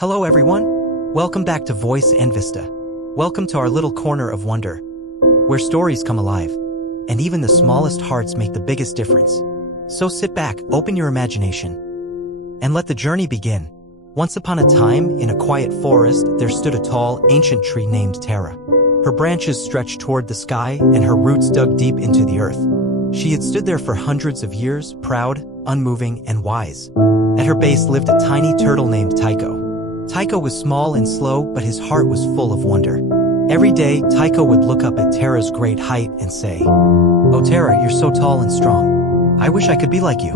Hello everyone, welcome back to Voice and Vista. Welcome to our little corner of wonder, where stories come alive, and even the smallest hearts make the biggest difference. So sit back, open your imagination, and let the journey begin. Once upon a time, in a quiet forest, there stood a tall, ancient tree named Tara. Her branches stretched toward the sky, and her roots dug deep into the earth. She had stood there for hundreds of years, proud, unmoving, and wise. At her base lived a tiny turtle named Tiko. Tiko was small and slow, but his heart was full of wonder. Every day, Tiko would look up at Tara's great height and say, "Oh Tara, you're so tall and strong. I wish I could be like you."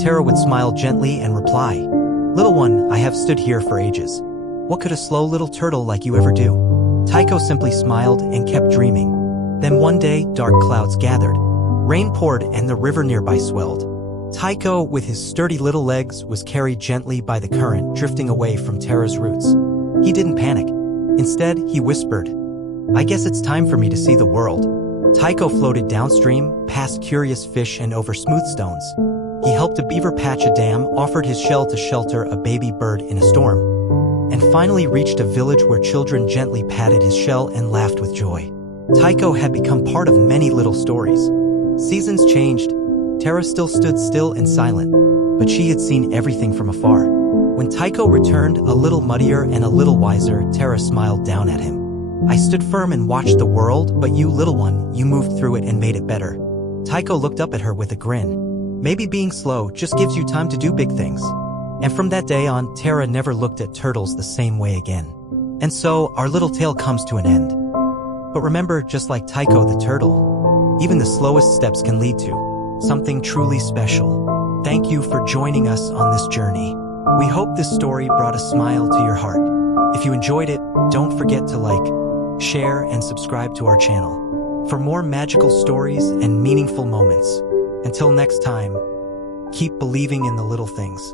Tara would smile gently and reply, "Little one, I have stood here for ages. What could a slow little turtle like you ever do?" Tiko simply smiled and kept dreaming. Then one day, dark clouds gathered. Rain poured and the river nearby swelled. Tiko, with his sturdy little legs, was carried gently by the current, drifting away from Tara's roots. He didn't panic. Instead, he whispered, "I guess it's time for me to see the world." Tiko floated downstream, past curious fish and over smooth stones. He helped a beaver patch a dam, offered his shell to shelter a baby bird in a storm, and finally reached a village where children gently patted his shell and laughed with joy. Tiko had become part of many little stories. Seasons changed. Tara still stood still and silent, but she had seen everything from afar. When Tiko returned, a little muddier and a little wiser, Tara smiled down at him. "I stood firm and watched the world, but you, little one, you moved through it and made it better." Tiko looked up at her with a grin. "Maybe being slow just gives you time to do big things." And from that day on, Tara never looked at turtles the same way again. And so, our little tale comes to an end. But remember, just like Tiko the turtle, even the slowest steps can lead to something truly special. Thank you for joining us on this journey. We hope this story brought a smile to your heart. If you enjoyed it, don't forget to like, share, and subscribe to our channel for more magical stories and meaningful moments. Until next time, keep believing in the little things.